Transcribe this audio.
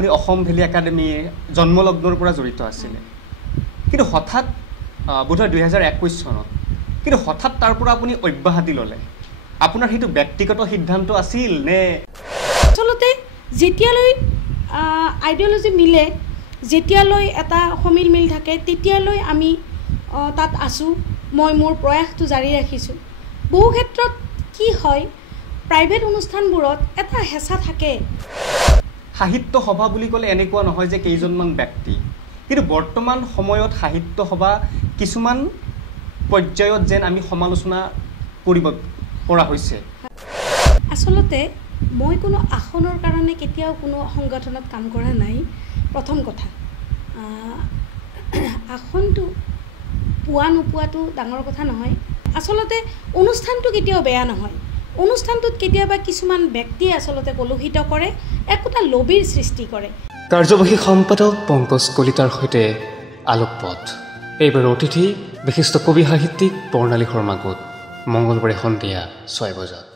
আপুনি Assam valley academy জন্মলগ্নৰ পৰা জড়িত আছিলে কিন্তু হঠাৎ বোধহয় 2021 চনত কিন্তু হঠাৎ তাৰ পৰা আপুনি অব্যাহতি ল'লে আপোনাৰ সেইটো ব্যক্তিগত সিদ্ধান্ত আছিল নে আসলতে যেতিয়ালৈ আইডিঅলজি মিলে যেতিয়ালৈ এটা সমিল মিল থাকে তেতিয়ালৈ আমি তাত আছো মই মোৰ প্ৰয়াসটো জাৰি ৰাখিছোঁ বহু ক্ষেত্ৰত কি হয় প্ৰাইভেট অনুষ্ঠানবোৰত এটা হেঁচা থাকে সাহিত্য সভা বুলি ক'লে এনেকুৱা নহয় যে কেইজনমান ব্যক্তি কিন্তু বৰ্তমান সময়ত সাহিত্য সভা কিছুমান পৰ্যায়ত যেন আমি সমালোচনা কৰিব পৰা হৈছে আসলতে মই কোনো আসনৰ কাৰণে কেতিয়াও কোনো সংগঠনত কাম কৰা নাই প্ৰথম কথা আসনটো পোৱা নোপোৱাটো ডাঙৰ কথা নহয় আসলতে অনুষ্ঠানটো কেতিয়াও বেয়া নহয় অনুষ্ঠানটোত কেতিয়াবা কিছুমান ব্যক্তিয়ে আসলতে কলুষিত কৰে একোটা লবিৰ সৃষ্টি কৰে কাৰ্যবাহী সম্পাদক পংকজ কলিতাৰ সৈতে আলোকপথ এইবাৰ অতিথি বিশিষ্ট কবি সাহিত্যিক বৰ্ণালী শৰ্মা গোট মঙ্গলবাৰে সন্ধিয়া 6 বজাত